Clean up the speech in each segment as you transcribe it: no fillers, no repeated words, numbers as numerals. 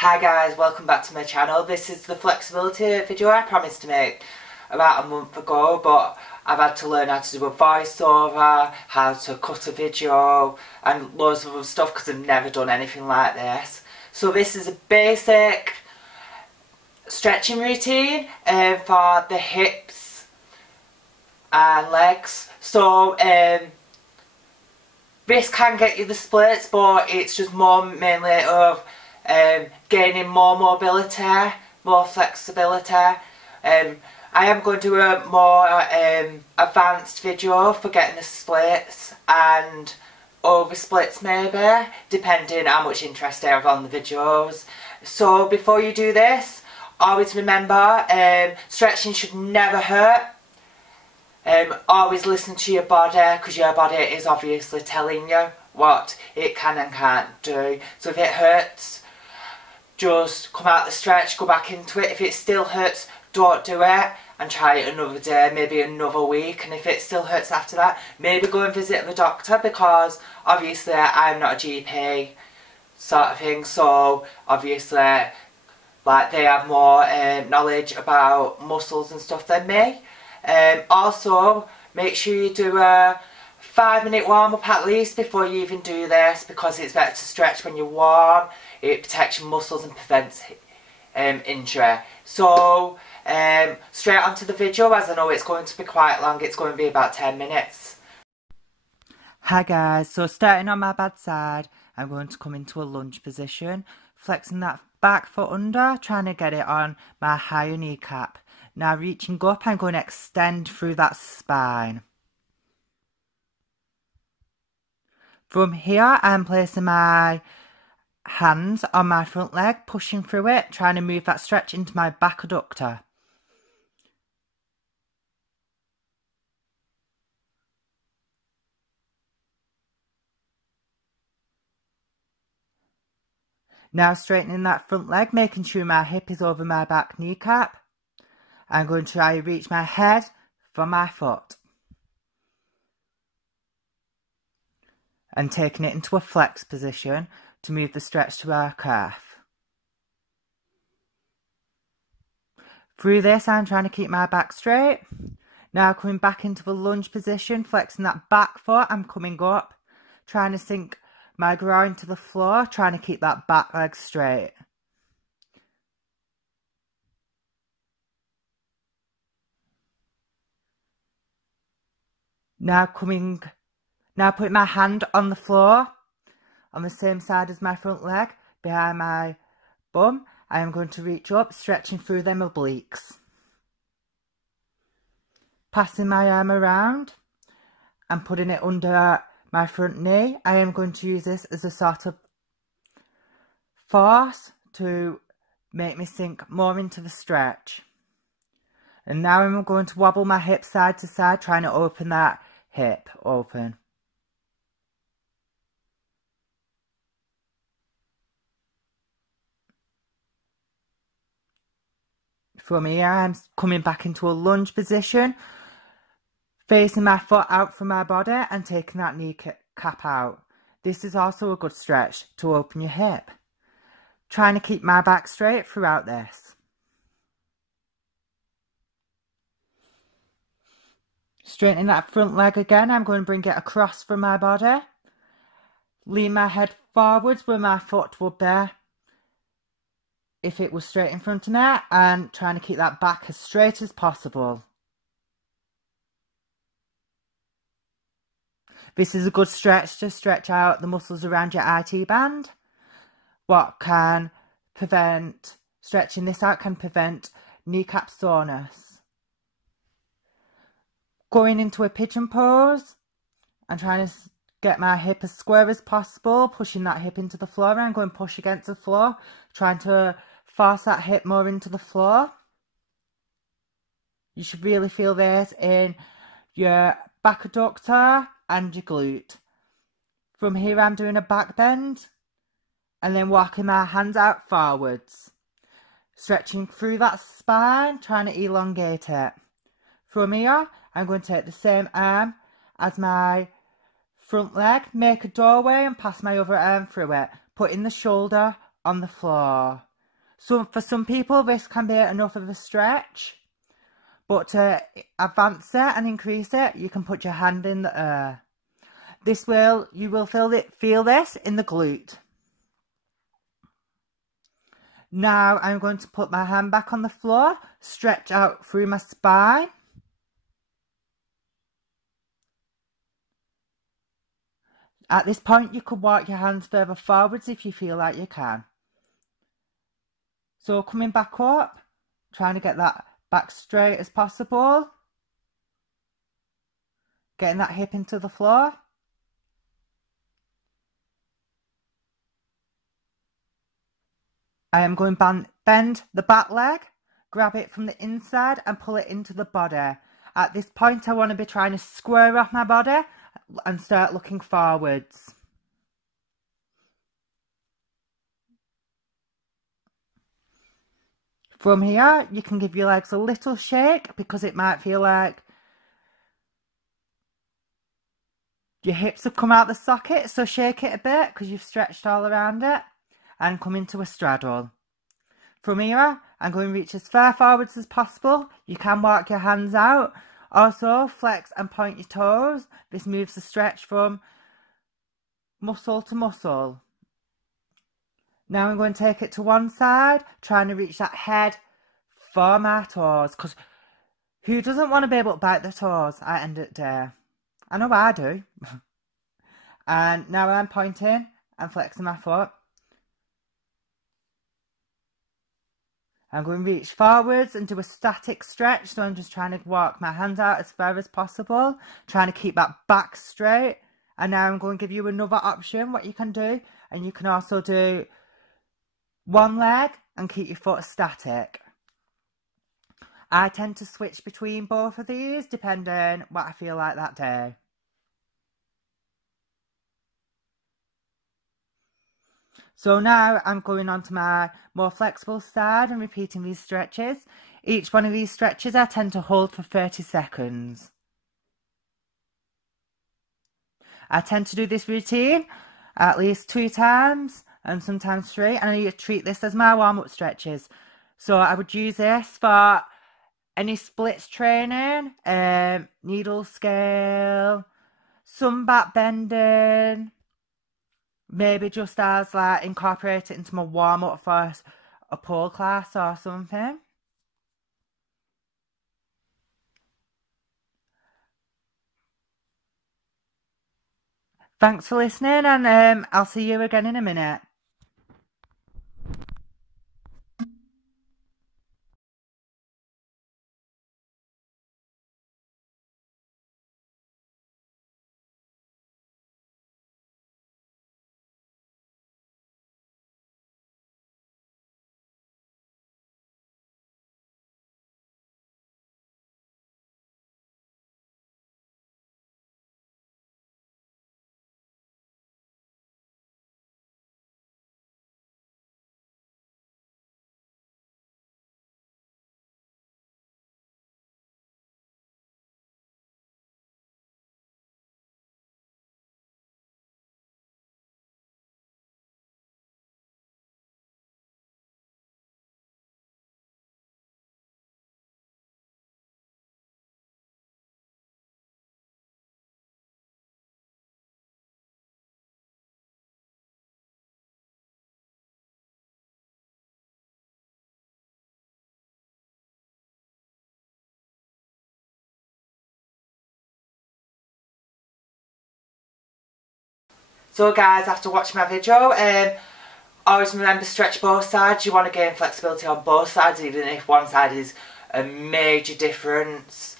Hi guys, welcome back to my channel. This is the flexibility video I promised to make about a month ago, but I've had to learn how to do a voiceover, how to cut a video and loads of other stuff because I've never done anything like this. So this is a basic stretching routine for the hips and legs. So this can get you the splits, but it's just more mainly of gaining more mobility, more flexibility. I am going to do a more advanced video for getting the splits and over splits maybe, depending how much interest I have on the videos. So before you do this, always remember stretching should never hurt. Always listen to your body, because your body is obviously telling you what it can and can't do. So if it hurts, just come out the stretch, go back into it. If it still hurts, don't do it and try it another day, maybe another week. And if it still hurts after that, maybe go and visit the doctor, because obviously I'm not a GP sort of thing. So obviously, like, they have more knowledge about muscles and stuff than me. Also, make sure you do a 5-minute warm-up at least before you even do this, because it's better to stretch when you're warm. It protects your muscles and prevents injury. So, straight onto the video, as I know it's going to be quite long. It's going to be about 10 minutes. Hi guys, so starting on my bad side, I'm going to come into a lunge position, flexing that back foot under, trying to get it on my higher kneecap. Now reaching up, I'm going to extend through that spine. From here, I'm placing my hands on my front leg, pushing through it, trying to move that stretch into my back adductor. Now straightening that front leg, making sure my hip is over my back kneecap. I'm going to try to reach my head from my foot. And taking it into a flex position to move the stretch to our calf. Through this, I'm trying to keep my back straight. Now coming back into the lunge position, flexing that back foot, I'm coming up, trying to sink my groin to the floor, trying to keep that back leg straight. Now putting my hand on the floor, on the same side as my front leg, behind my bum. I am going to reach up, stretching through them obliques. Passing my arm around and putting it under my front knee. I am going to use this as a sort of force to make me sink more into the stretch. And now I'm going to wobble my hip side to side, trying to open that hip open. From here, I'm coming back into a lunge position, facing my foot out from my body and taking that kneecap out. This is also a good stretch to open your hip. Trying to keep my back straight throughout this. Straightening that front leg again, I'm going to bring it across from my body. Lean my head forwards where my foot would be if it was straight in front of me, and trying to keep that back as straight as possible. This is a good stretch to stretch out the muscles around your IT band. What can prevent, stretching this out can prevent kneecap soreness. Going into a pigeon pose and trying to get my hip as square as possible, pushing that hip into the floor. I'm going to push against the floor, trying to force that hip more into the floor. You should really feel this in your back adductor and your glute. From here, I'm doing a back bend and then walking my hands out forwards, stretching through that spine, trying to elongate it. From here, I'm going to take the same arm as my front leg, make a doorway and pass my other arm through it, putting the shoulder on the floor. So for some people this can be enough of a stretch, but to advance it and increase it, you can put your hand in the air. You will feel this in the glute. Now I'm going to put my hand back on the floor, stretch out through my spine. At this point, you could walk your hands further forwards if you feel like you can. So coming back up, trying to get that back straight as possible. Getting that hip into the floor. I am going to bend the back leg, grab it from the inside and pull it into the body. At this point, I want to be trying to square off my body and start looking forwards. From here, you can give your legs a little shake because it might feel like your hips have come out the socket, so shake it a bit because you've stretched all around it, and come into a straddle. From here, I'm going to reach as far forwards as possible. You can walk your hands out. Also, flex and point your toes. This moves the stretch from muscle to muscle. Now I'm going to take it to one side, trying to reach that head for my toes. Because who doesn't want to be able to bite their toes at the end of the day? I know I do. And now I'm pointing and flexing my foot. I'm going to reach forwards and do a static stretch. So I'm just trying to walk my hands out as far as possible. Trying to keep that back straight. And now I'm going to give you another option, what you can do. And you can also do one leg and keep your foot static. I tend to switch between both of these depending what I feel like that day. So now I'm going on to my more flexible side and repeating these stretches. Each one of these stretches I tend to hold for 30 seconds. I tend to do this routine at least 2 times and sometimes 3, and I treat this as my warm-up stretches. So I would use this for any splits training, needle scale, some back bending, maybe just as like incorporate it into my warm-up for a pole class or something. Thanks for listening, and I'll see you again in a minute. So guys, after watching my video, always remember stretch both sides. You want to gain flexibility on both sides, even if one side is a major difference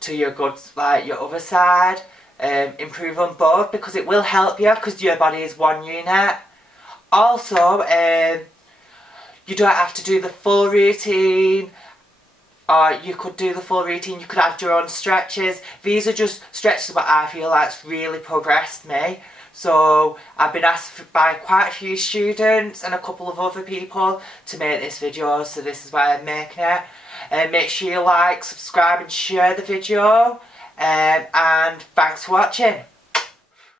to your other side. Improve on both because it will help you because your body is one unit. Also, you don't have to do the full routine. Or you could do the full routine, you could add your own stretches. These are just stretches that I feel like's really progressed me. So I've been asked by quite a few students and a couple of other people to make this video, so this is why I'm making it. Make sure you like, subscribe and share the video, and thanks for watching.